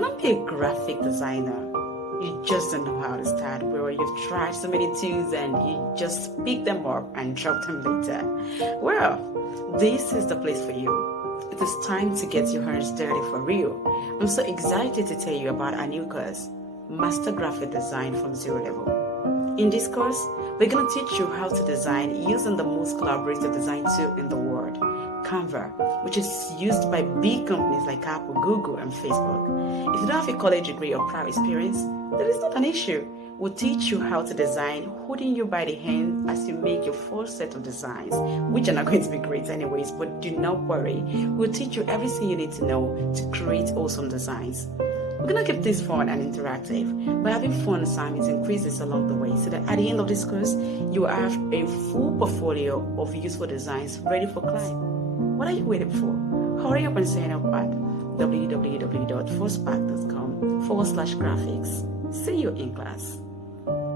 want to be a graphic designer? You just don't know how to start, where you've tried so many tools and you just pick them up and drop them later. Well, this is the place for you. It is time to get your hands dirty for real. I'm so excited to tell you about our new course, Master Graphic Design from Zero Level. In this course, we're going to teach you how to design using the most collaborative design tool in the world, Canva, which is used by big companies like Apple, Google, and Facebook. If you don't have a college degree or prior experience, that is not an issue. We'll teach you how to design, holding you by the hand as you make your first set of designs, which are not going to be great anyways, but do not worry. We'll teach you everything you need to know to create awesome designs. We're going to keep this fun and interactive by having fun assignments and quizzes along the way so that at the end of this course, you will have a full portfolio of useful designs ready for clients. What are you waiting for? Hurry up and sign up at www.furstpack.com/graphics. See you in class.